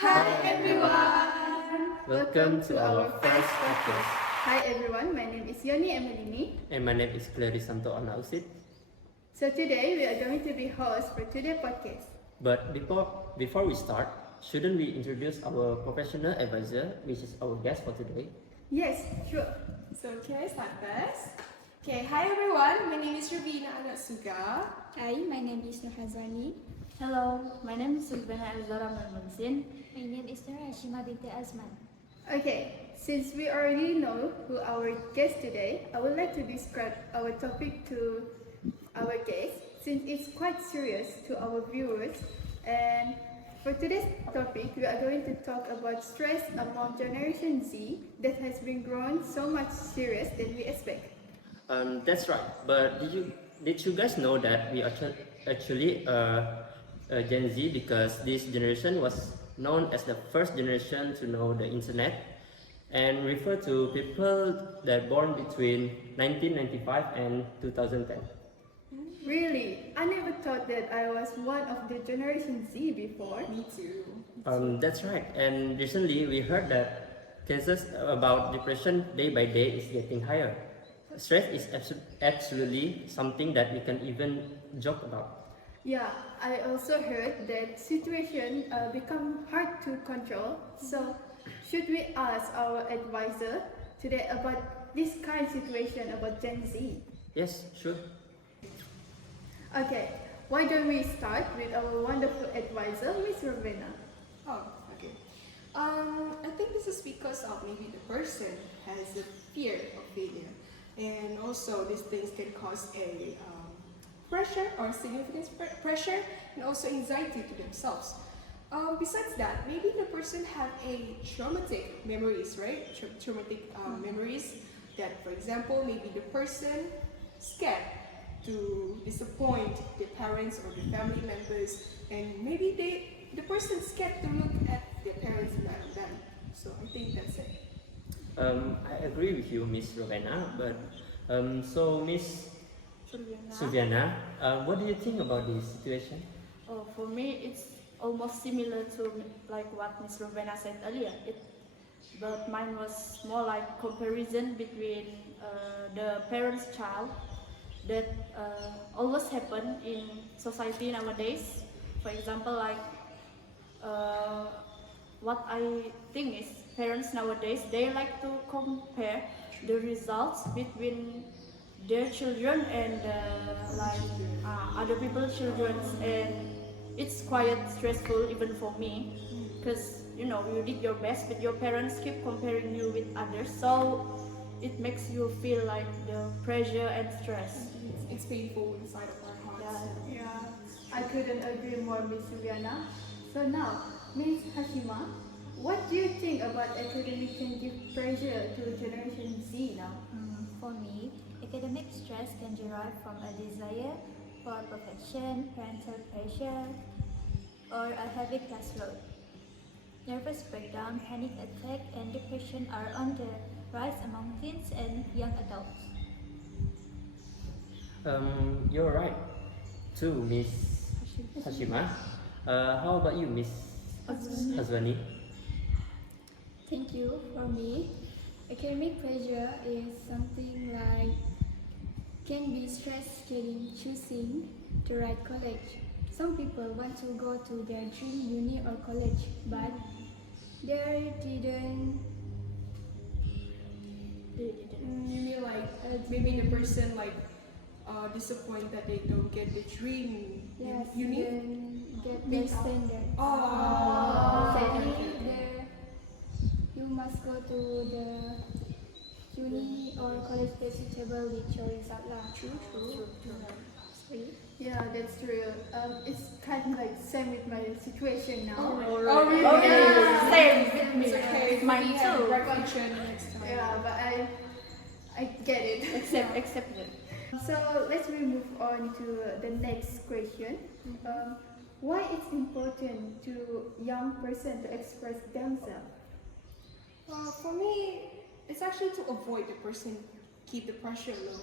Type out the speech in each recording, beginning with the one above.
Hi everyone! Welcome to our first podcast. Hi everyone, my name is Yoni Emelini. And my name is Clarisanto Anausit. So today we are going to be hosts for today's podcast. But before we start, shouldn't we introduce our professional advisor, which is our guest for today? Yes, sure. So can I start first? Okay, hi everyone, my name is ROVENNA anak Suga. Hi, my name is Nurhazani. Hello, my name is ROVENNA Elzara Mermansin. My name is Nurhashima binti Azman. Okay, since we already know who our guest today, I would like to describe our topic to our guest since it's quite serious to our viewers. And for today's topic, we are going to talk about stress among Generation Z that has been growing so much serious than we expect. That's right. But did you guys know that we actually Gen Z, because this generation was known as the first generation to know the internet and refer to people that born between 1995 and 2010. Really? I never thought that I was one of the Generation Z before. Me too. That's right. And recently we heard that cases about depression day by day is getting higher. Stress is absolutely something that we can even joke about. Yeah, I also heard that situation become hard to control. So, should we ask our advisor today about this kind of situation about Gen Z? Yes, sure. Okay, why don't we start with our wonderful advisor, Miss Ravenna? Oh, okay. I think this is because of maybe the person has a fear of failure, and also these things can cause a pressure or significant pressure and also anxiety to themselves. Besides that, maybe the person have a traumatic memories, right? Traumatic memories that, for example, maybe the person scared to disappoint their parents or their family members, and maybe the person scared to look at their parents and at them. So I think that's it. I agree with you, Miss Ravenna, but so Miss Surviana. Suviana, what do you think about this situation? Oh, for me, it's almost similar to like what Miss Ravenna said earlier. But mine was more like comparison between the parents' child that always happen in society nowadays. For example, like what I think is parents nowadays, they like to compare the results between their children and other people's children, and it's quite stressful even for me, because you did your best but your parents keep comparing you with others, so it makes you feel like the pressure and stress. It's painful inside of our hearts. Yeah, I couldn't agree more, Miss Suviana. So now, Miss Hashima, what do you think about academic can give pressure to Generation Z now? For me, academic stress can derive from a desire for perfection, parental pressure, or a heavy class load. Nervous breakdown, panic attack, and depression are on the rise among teens and young adults. You're right, too, Miss Hashima. How about you, Miss Hazwani? Thank you. For me, academic pressure is something like can be stress-killing choosing the right college. Some people want to go to their dream uni or college, but they didn't. You mean like maybe the person like disappointed that they don't get the dream Yes, uni? then get the standard. Oh. Sadly, you must go to the uni or college that's suitable with your result lah. True. Yeah, that's true. It's kind of like same with my situation now. Oh, really? Oh, really? Yeah. Same with me. It's okay. Mine We have too. reflection next time. Yeah, but I get it. Except that. So let's move on to the next question. Why it's important to young person to express themselves? For me, it's actually to avoid the person keep the pressure low.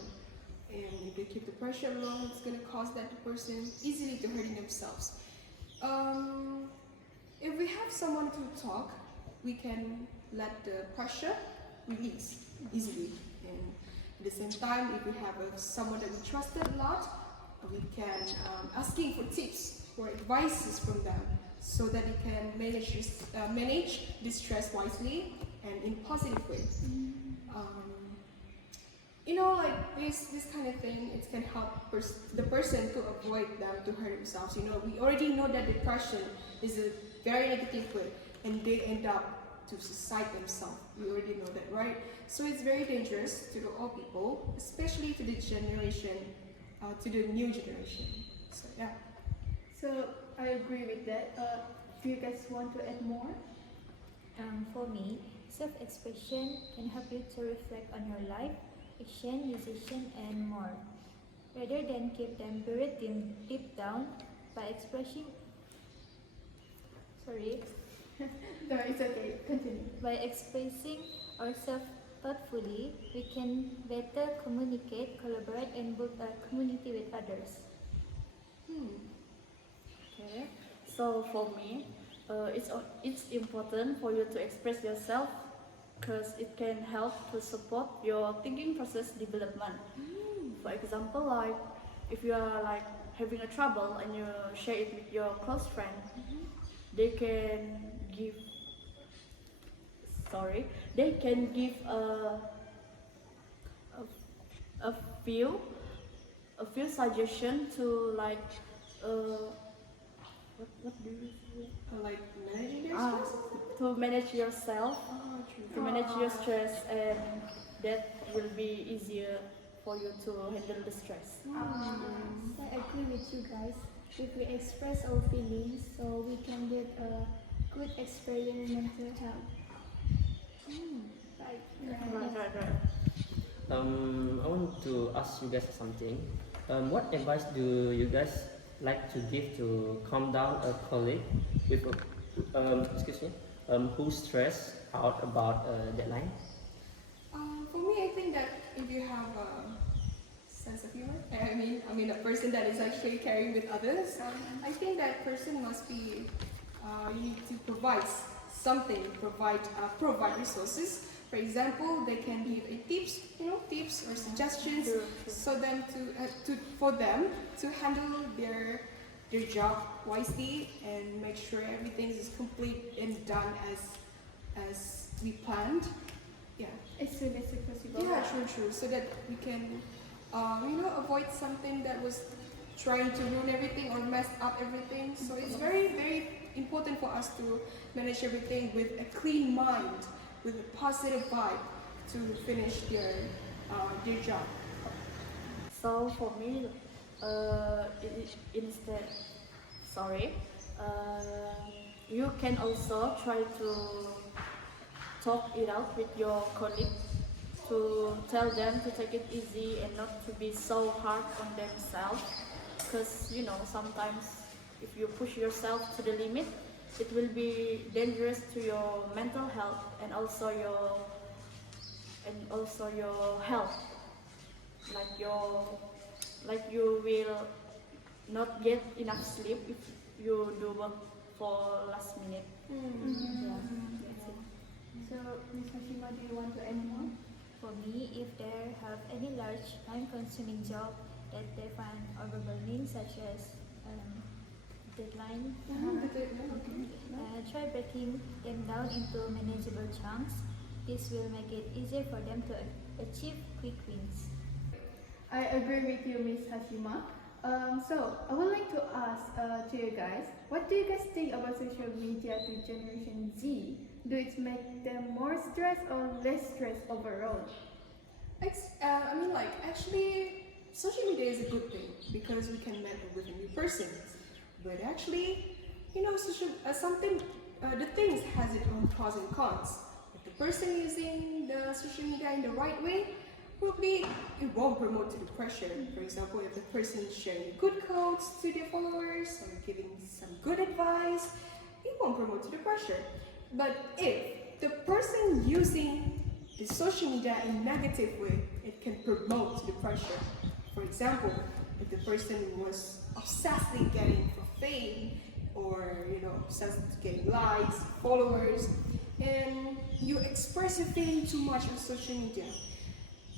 And if they keep the pressure low, it's gonna cause that the person easily to hurting themselves. if we have someone to talk, we can let the pressure release easily. And at the same time, if we have someone that we trusted a lot, we can asking for tips or advices from them so that we can manage this stress wisely and in positive way. Like this kind of thing, it can help the person to avoid them to hurt themselves. We already know that depression is a very negative way, and they end up to suicide themselves. We already know that, right? So it's very dangerous to all people, especially to the generation, to the new generation. So yeah. So I agree with that. Do you guys want to add more? For me, self-expression can help you to reflect on your life, action, decision, and more. Rather than keep them buried deep down by expressing No, it's okay. Continue. by expressing ourselves thoughtfully, we can better communicate, collaborate, and build a community with others. Okay. So for me, it's important for you to express yourself because it can help to support your thinking process development. For example, like if you are like having a trouble and you share it with your close friend, they can give a few suggestions to like what do you say? Like managing their stress. To manage yourself, True. to manage your stress, and that will be easier for you to handle the stress. I agree with you guys. If we express our feelings, so we can get a good experience in mental health. Right. I want to ask you guys something. What advice do you guys like to give to calm down a colleague with who's stressed out about a deadline? For me, I think that if you have a sense of humor, I mean a person that is actually caring with others, I think that person must be, you need to provide something, provide resources. For example, they can give tips or suggestions, so them for them to handle their job wisely and make sure everything is complete and done as we planned. Yeah. As soon as possible. Yeah, true. So that we can, avoid something that was trying to ruin everything or mess up everything. So it's very, very important for us to manage everything with a clean mind, with a positive vibe to finish their job. So for me, you can also try to talk it out with your colleague, to tell them to take it easy and not to be so hard on themselves, because sometimes if you push yourself to the limit, it will be dangerous to your mental health and also your health, like you will not get enough sleep if you do work for last minute. Yeah, that's it. So, Ms. Hashima, do you want to add more? For me, if they have any large time-consuming job that they find overwhelming, such as deadline, try breaking them down into manageable chunks. This will make it easier for them to achieve quick wins. I agree with you, Ms. Hashima. So, I would like to ask to you guys, what do you guys think about social media to Generation Z? Do it make them more stressed or less stressed overall? Actually, social media is a good thing because we can meet with a new person. But actually, the things has its own pros and cons. If the person using the social media in the right way, probably it won't promote to depression. For example, if the person is sharing good quotes to their followers or giving some good advice, it won't promote to depression. But if the person using the social media in a negative way, it can promote depression. For example, if the person was obsessively getting for fame or more, sense of getting likes, followers, and you express your feeling too much on social media.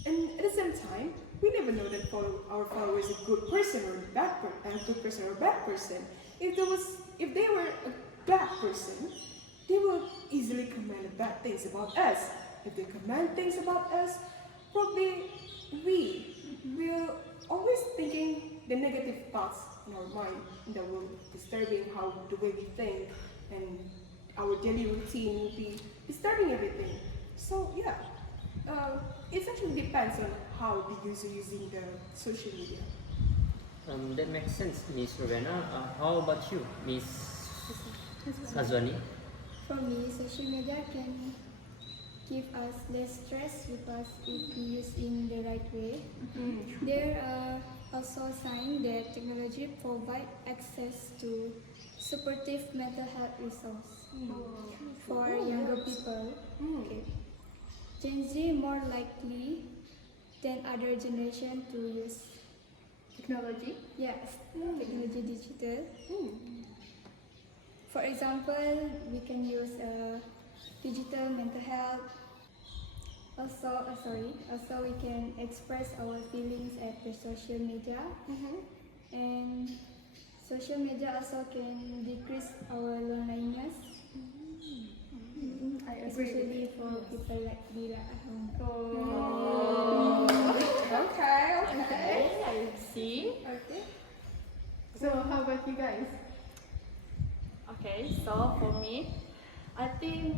And at the same time, we never know that our follower is a good person or a good person or a bad person. If they were a bad person, they will easily comment bad things about us. If they comment things about us, probably we will always thinking the negative thoughts in our mind that will disturbing how the way we think, and our daily routine will be disturbing everything. So yeah, it actually depends on how the user using the social media. That makes sense, Miss Ravenna. How about you, Miss Hazwani? For me, social media can give us less stress because if we use in the right way. There are also signs that technology provides access to supportive mental health resources for younger people. Okay. Gen Z more likely than other generation to use Technology. technology digital. For example, we can use digital mental health. Also we can express our feelings at the social media, and social media also can decrease our loneliness, I agree. especially for people like Dila at home. Okay. I see. Okay. So how about you guys? Okay, so for me, I think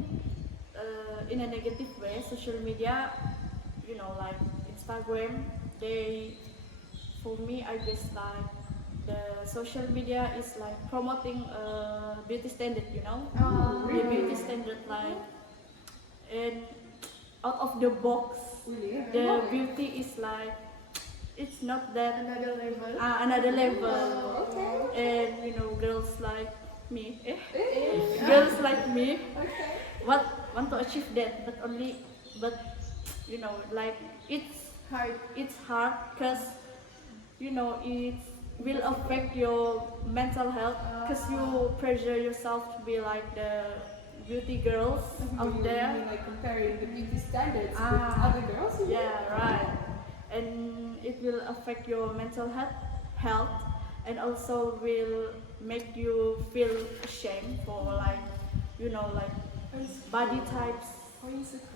in a negative way, social media, like Instagram, for me, I guess like the social media is like promoting beauty standard, the beauty standard like, and out of the box, Really? the beauty is like, it's not that Another level. another level, Okay. and girls like me, girls like me, Okay. want to achieve that, but like Hard. it's hard because it will affect your mental health because you pressure yourself to be like the beauty girls out You there. mean like comparing the beauty standards with Ah. other girls? Yeah, right. And it will affect your mental health, and also will make you feel ashamed for like body types, Or insecure.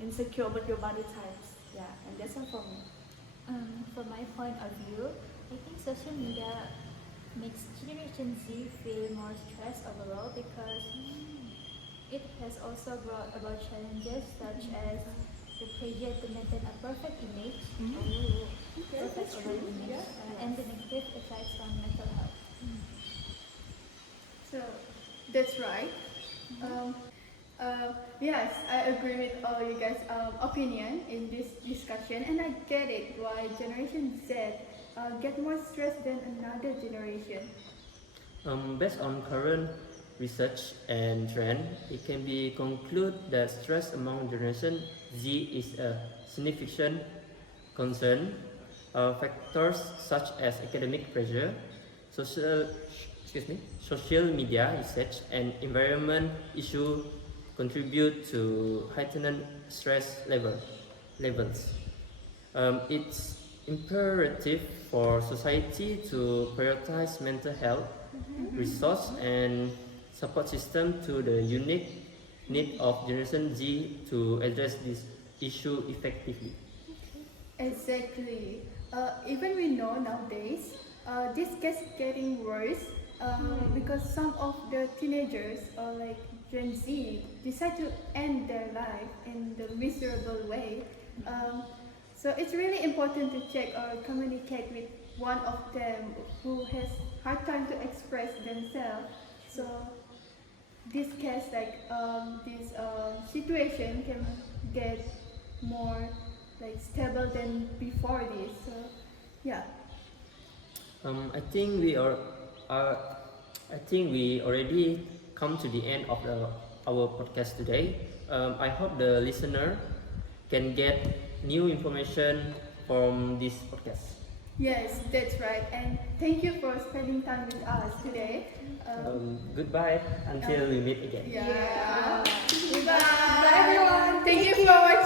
insecure about your body types. Yeah, and that's all for me. From my point of view, I think social media makes Generation Z feel more stressed overall because it has also brought about challenges such as the pressure to maintain a perfect image, perfect overall image, and the negative effects on mental health. So that's right. Yes, I agree with all you guys' opinion in this discussion, and I get it why Generation Z get more stressed than another generation. Based on current research and trend, it can be concluded that stress among Generation Z is a significant concern. Factors such as academic pressure, social media usage, and environment issue contribute to heightened stress levels. It's imperative for society to prioritize mental health, resource, and support system to the unique need of Generation Z to address this issue effectively. Exactly. Even we know nowadays, this gets getting worse because some of the teenagers or like Gen Z decide to end their life in the miserable way. So it's really important to check or communicate with one of them who has hard time to express themselves. So this case, like this situation, can get more like stable than before this. So yeah. I think we already come to the end of our podcast today. I hope the listener can get new information from this podcast. Yes, that's right. And thank you for spending time with us today. Goodbye until we meet again. Yeah. Yeah. Goodbye. Bye everyone. Thank you for watching.